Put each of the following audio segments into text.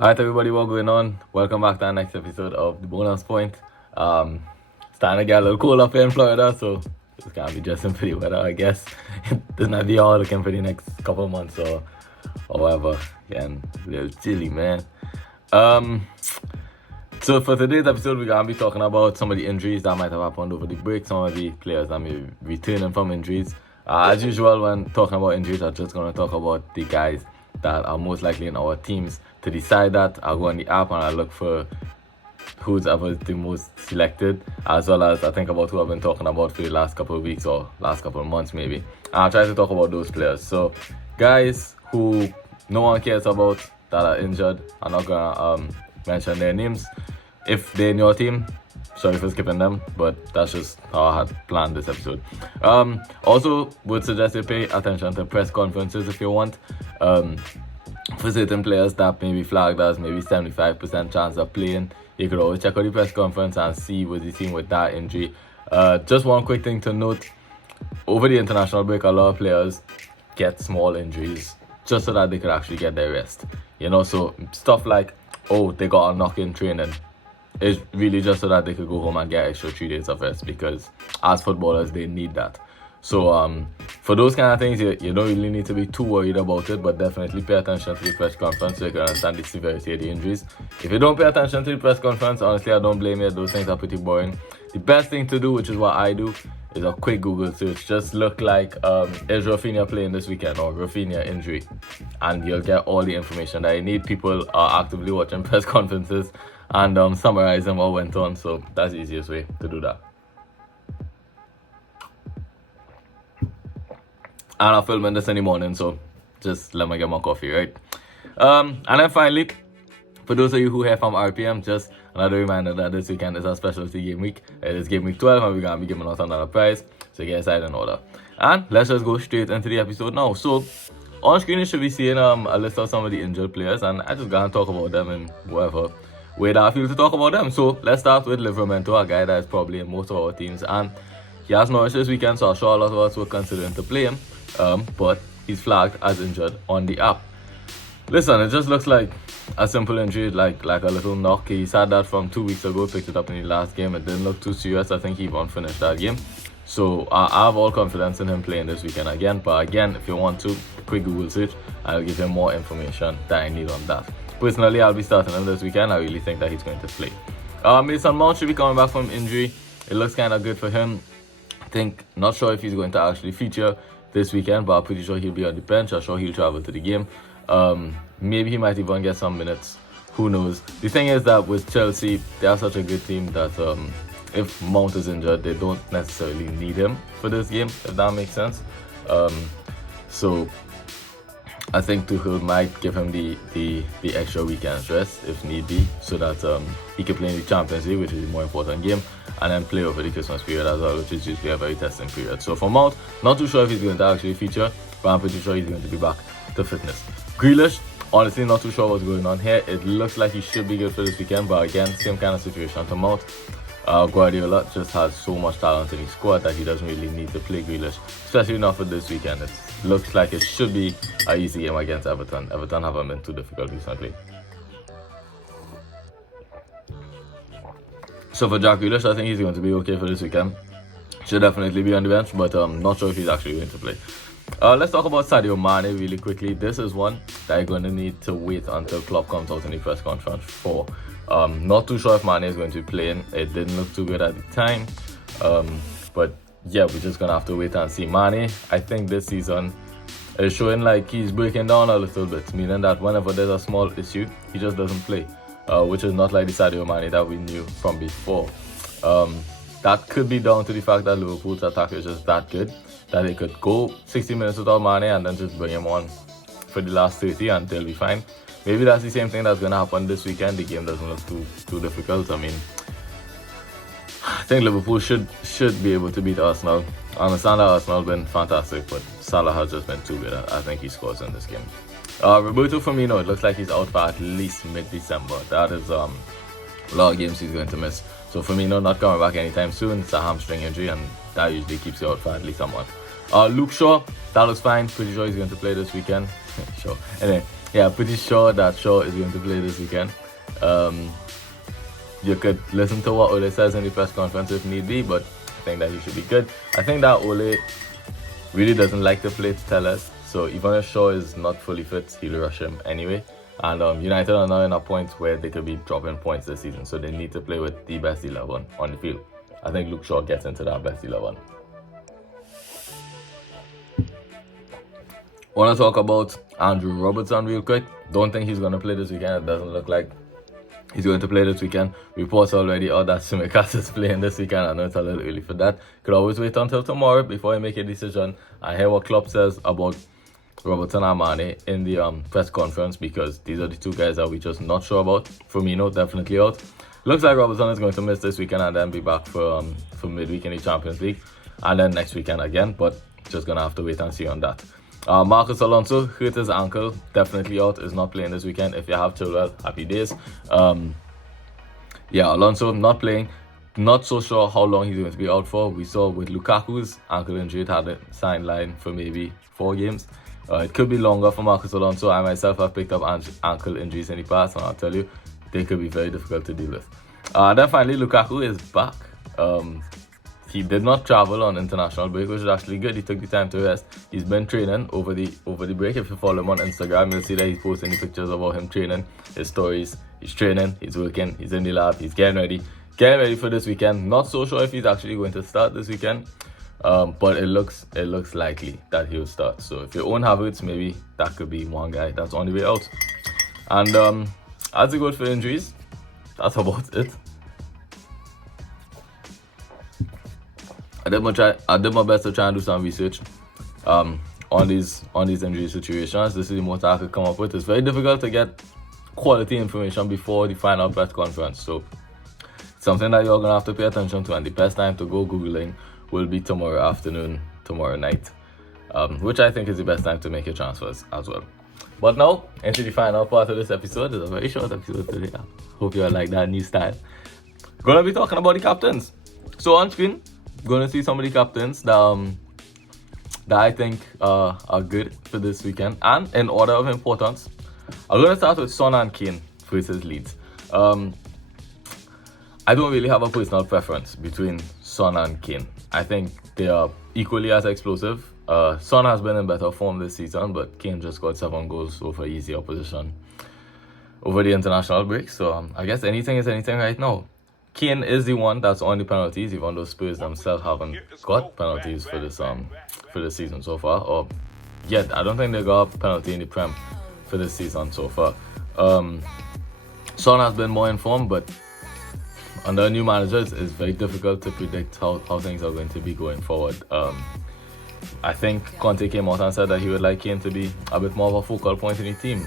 Alright everybody, what going on? Welcome back to our next episode of The Bonus Point. Starting to get a little cold up here in Florida, so it's gonna be dressing pretty weather, I guess. It doesn't have to be all looking for the next couple of months or whatever. Again, a little chilly, man. So for today's episode, we're gonna be talking about some of the injuries that might have happened over the break, some of the players that may be returning from injuries. As usual, when talking about injuries, I'm just gonna talk about the guys that are most likely in our teams. To decide that, I'll go on the app and I'll look for who's ever the most selected, as well as I think about who I've been talking about for the last couple of weeks or last couple of months maybe. And I'll try to talk about those players. So guys who no one cares about that are injured, I'm not gonna mention their names. If they're in your team, sorry for skipping them, but that's just how I had planned this episode. Also would suggest you pay attention to press conferences if you want. For certain players that may be flagged as maybe 75% chance of playing, you could always check out the press conference and see what the team with that injury. Just one quick thing to note, over the international break, a lot of players get small injuries just so that they could actually get their rest. So stuff like, oh, they got a knock in training, it's really just so that they could go home and get extra 3 days of rest, because as footballers, they need that. So for those kind of things, you don't really need to be too worried about it, but definitely pay attention to the press conference so you can understand the severity of the injuries. If you don't pay attention to the press conference, honestly, I don't blame you. Those things are pretty boring. The best thing to do, which is what I do, is a quick Google search. Just look like, is Rafinha playing this weekend, or Rafinha injury? And you'll get all the information that you need. People are actively watching press conferences and summarizing what went on, so that's the easiest way to do that. And I'm filming this in the morning, so just let me get my coffee, right? And then finally, for those of you who hear from RPM, just another reminder that this weekend is our specialty game week. It is game week 12, and we're going to be giving out another prize, so get excited in order. And let's just go straight into the episode now. So, on screen you should be seeing a list of some of the injured players, and I just going to talk about them in whatever way that I feel to talk about them. So, let's start with Livramento, a guy that is probably in most of our teams, and he has no issues this weekend, so I'm sure a lot of us were considering to play him. But he's flagged as injured on the app. Listen, it just looks like a simple injury, like a little knock. He's had that from 2 weeks ago, picked it up in the last game. It didn't look too serious. I think he won't finish that game. So I have all confidence in him playing this weekend again. But again, if you want to, quick Google search, I'll give you more information that I need on that. Personally, I'll be starting him this weekend. I really think that he's going to play. Mason Mount should be coming back from injury. It looks kind of good for him. Not sure if he's going to actually feature this weekend, but I'm pretty sure he'll be on the bench. I'm sure he'll travel to the game. Maybe he might even get some minutes. Who knows? The thing is that with Chelsea, they are such a good team that if Mount is injured, they don't necessarily need him for this game, if that makes sense. So I think Tuchel might give him the extra weekend's rest if need be, so that he can play in the Captaincy, which is the more important game, and then play over the Christmas period as well, which is usually a very testing period. So for Mount, not too sure if he's going to actually feature, but I'm pretty sure he's going to be back to fitness. Grealish, honestly not too sure what's going on here. It looks like he should be good for this weekend, but again, same kind of situation to Mount. Guardiola just has so much talent in his squad that he doesn't really need to play Grealish, especially not for this weekend. It looks like it should be an easy game against Everton. Everton haven't been too difficult recently. So for Jack Grealish, I think he's going to be okay for this weekend. Should definitely be on the bench, but not sure if he's actually going to play. Let's talk about Sadio Mani really quickly. This is one that you're going to need to wait until Klopp comes out in the press conference for. Not too sure if Mane is going to be playing. It didn't look too good at the time. But yeah, we're just going to have to wait and see. Mane, I think this season is showing like he's breaking down a little bit, meaning that whenever there's a small issue, he just doesn't play. Which is not like the Sadio Mani that we knew from before. That could be down to the fact that Liverpool's attack is just that good that they could go 60 minutes without Mane and then just bring him on for the last 30 and they'll be fine. Maybe that's the same thing that's going to happen this weekend. The game doesn't look too difficult. I mean, I think Liverpool should be able to beat Arsenal. I understand that Arsenal have been fantastic, but Salah has just been too good. I think he scores in this game. Roberto Firmino, it looks like he's out for at least mid-December. That is a lot of games he's going to miss. So Firmino not coming back anytime soon. It's a hamstring injury, and that usually keeps you out for at least a month. Luke Shaw, that looks fine. Pretty sure he's going to play this weekend. Sure. Anyway, yeah, pretty sure that Shaw is going to play this weekend. You could listen to what Ole says in the press conference if need be, but I think that he should be good. I think that Ole really doesn't like to play to tell us, so even if Shaw is not fully fit, he'll rush him anyway. And United are now in a point where they could be dropping points this season, so they need to play with the best 11 on the field. I think Luke Shaw gets into that best 11. Want to talk about Andrew Robertson real quick. Don't think he's going to play this weekend. It doesn't look like he's going to play this weekend. Reports already out that Tsimikas is playing this weekend. I know it's a little early for that. Could always wait until tomorrow before you make a decision. I hear what Klopp says about Robertson and Mane in the press conference, because these are the two guys that we're just not sure about. Firmino definitely out. Looks like Robertson is going to miss this weekend and then be back for midweek in the Champions League, and then next weekend again, but just gonna have to wait and see on that. Marcus Alonso hurt his ankle, definitely out, is not playing this weekend. If you have Chilwell, happy days. Yeah, Alonso not playing. Not so sure how long he's going to be out for. We saw with Lukaku's ankle injury, it had a sideline for maybe 4 games. It could be longer for Marcus Alonso. I myself have picked up ankle injuries in the past, and I'll tell you, they could be very difficult to deal with. Then finally, Lukaku is back. He did not travel on international break, which is actually good. He took the time to rest. He's been training over the break. If you follow him on Instagram, you'll see that he's posting the pictures about him training, his stories. He's training, he's working, he's in the lab, he's getting ready for this weekend. Not so sure if he's actually going to start this weekend, but it looks likely that he'll start. So if you own Havertz, maybe that could be one guy that's on the way out. And as it goes for injuries, that's about it. I did my best to try and do some research on these injury situations. This is the most I could come up with. It's very difficult to get quality information before the final press conference, so something that you're gonna have to pay attention to, and the best time to go googling will be tomorrow afternoon, tomorrow night, which I think is the best time to make your transfers as well. But now into the final part of this episode. It's a very short episode today. I hope you all like that new style. Gonna be talking about the captains. So on screen, gonna see some of the captains that I think are good for this weekend, and in order of importance. I'm going to start with Son and Kane versus Leeds. I don't really have a personal preference between Son and Kane. I think they are equally as explosive. Son has been in better form this season, but Kane just got 7 goals over easy opposition over the international break. So I guess anything is anything right now. Kane is the one that's on the penalties, even though Spurs themselves haven't got penalties for this season so far. Or yet, I don't think they got a penalty in the Prem for this season so far. Son has been more informed, but under a new manager, it's very difficult to predict how things are going to be going forward. I think Conte came out and said that he would like Kane to be a bit more of a focal point in the team,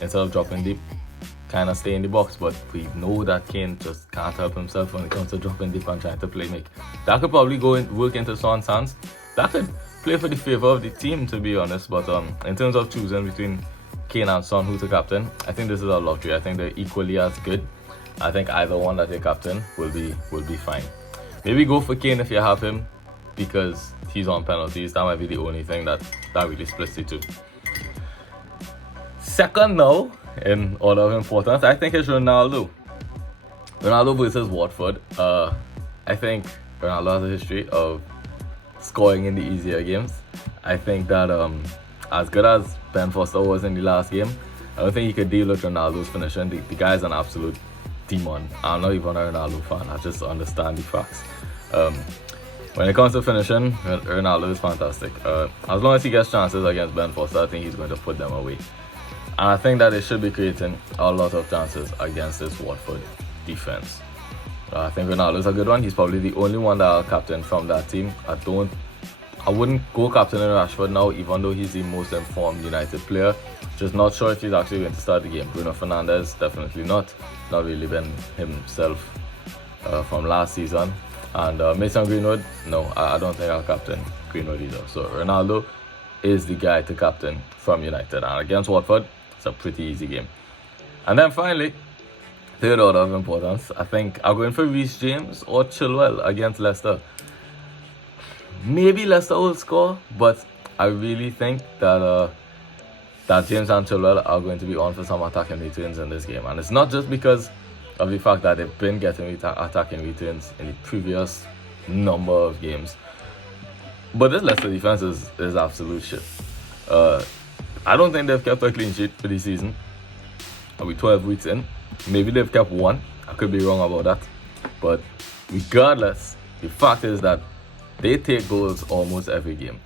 instead of dropping deep, kind of stay in the box. But we know that Kane just can't help himself when it comes to dropping deep and trying to play make. That could probably work into Son's hands. That could play for the favour of the team, to be honest. But in terms of choosing between Kane and Son, who's the captain, I think this is a lottery. I think they're equally as good. I think either one that they captain will be fine. Maybe go for Kane if you have him, because he's on penalties. That might be the only thing that really splits the two. Second now, in order of importance, I think it's Ronaldo. Ronaldo versus Watford. I think Ronaldo has a history of scoring in the easier games. I think that as good as Ben Foster was in the last game, I don't think he could deal with Ronaldo's finishing. The guy's an absolute demon. I'm not even a Ronaldo fan. I just understand the facts. When it comes to finishing, Ronaldo is fantastic. As long as he gets chances against Ben Foster, I think he's going to put them away. And I think that they should be creating a lot of chances against this Watford defense. I think Ronaldo's a good one. He's probably the only one that I'll captain from that team. I wouldn't go captain in Rashford now, even though he's the most informed United player. Just not sure if he's actually going to start the game. Bruno Fernandes, definitely not. Not really been himself from last season. And Mason Greenwood, no, I don't think I'll captain Greenwood either. So Ronaldo is the guy to captain from United. And against Watford, it's a pretty easy game. And then finally, third order of importance, I think I'm going for Reece James or Chilwell against Leicester. Maybe Leicester will score, but I really think that that James and Chilwell are going to be on for some attacking returns in this game. And it's not just because of the fact that they've been getting attacking returns in the previous number of games. But this Leicester defense is absolute shit. I don't think they've kept a clean sheet for the season. Are we 12 weeks in? Maybe they've kept one. I could be wrong about that. But regardless, the fact is that they take goals almost every game.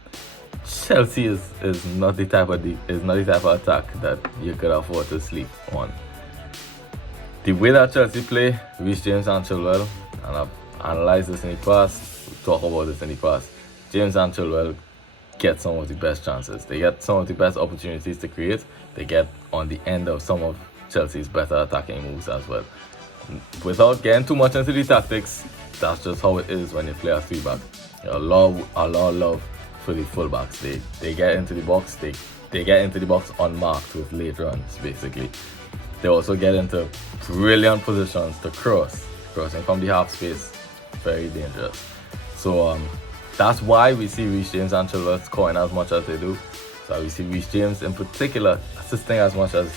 Chelsea is not the type of attack that you could afford to sleep on. The way that Chelsea play, Reece James and Chilwell, and I've analyzed this in the past, we talked about this in the past. James and Chilwell get some of the best chances. They get some of the best opportunities to create. They get on the end of some of Chelsea's better attacking moves as well. Without getting too much into the tactics, that's just how it is when you play a 3-back. A lot of love for the fullbacks. They get into the box. They get into the box unmarked with late runs, basically. They also get into brilliant positions to crossing from the half space, very dangerous. So that's why we see Reece James and Chilwell scoring as much as they do. So we see Reece James in particular assisting as much as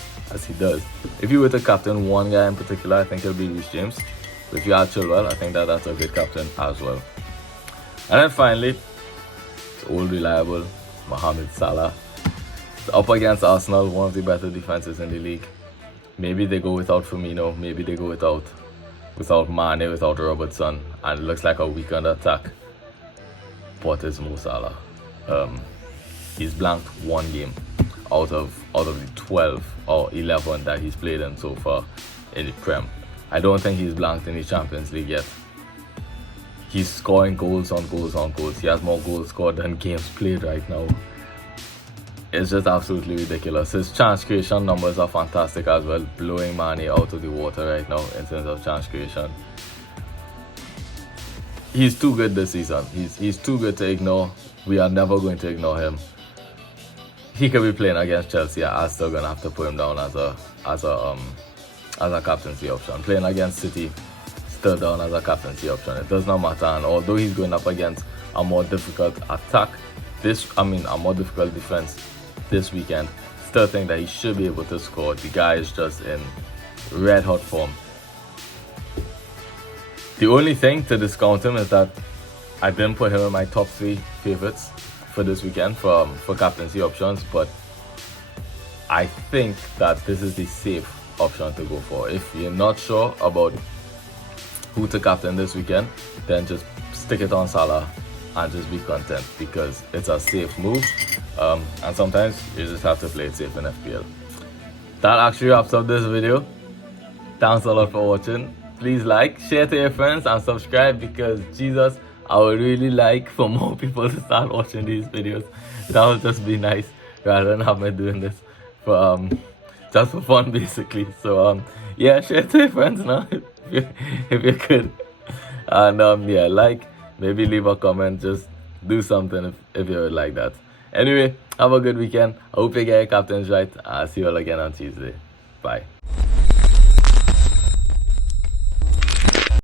he does. If you were to captain one guy in particular, I think it'll be Reece James. But if you add Chilwell, I think that's a good captain as well. And then finally, old reliable Mohamed Salah. Up against Arsenal, one of the better defenses in the league. Maybe they go without Firmino, maybe they go without Mane, without Robertson, and it looks like a weakened attack. But it's Mo Salah. He's blanked one game out of the 12 or 11 that he's played in so far in the Prem. I don't think he's blanked in the Champions League yet. He's scoring goals on goals on goals. He has more goals scored than games played right now. It's just absolutely ridiculous. His chance creation numbers are fantastic as well, blowing Mane out of the water right now in terms of chance creation. He's too good this season. He's too good to ignore. We are never going to ignore him. He could be playing against Chelsea. I'm still gonna have to put him down as a captaincy option. Playing against City, still down as a captaincy option. It does not matter. And although he's going up against a more difficult attack, a more difficult defense this weekend, still think that he should be able to score. The guy is just in red hot form. The only thing to discount him is that I didn't put him in my top 3 favorites for this weekend for captaincy options, but I think that this is the safe option to go for. If you're not sure about who to captain this weekend, then just stick it on Salah and just be content, because it's a safe move, and sometimes you just have to play it safe in FPL. That actually wraps up this video. Thanks a lot for watching. Please like, share to your friends, and subscribe, because Jesus, I would really like for more people to start watching these videos. That would just be nice, rather than have me doing this for just for fun, basically. So yeah, share to your friends now if you could, and yeah, like, maybe leave a comment, just do something if you would like that. Anyway, have a good weekend. I hope you get your captains right. I'll see you all again on Tuesday. Bye.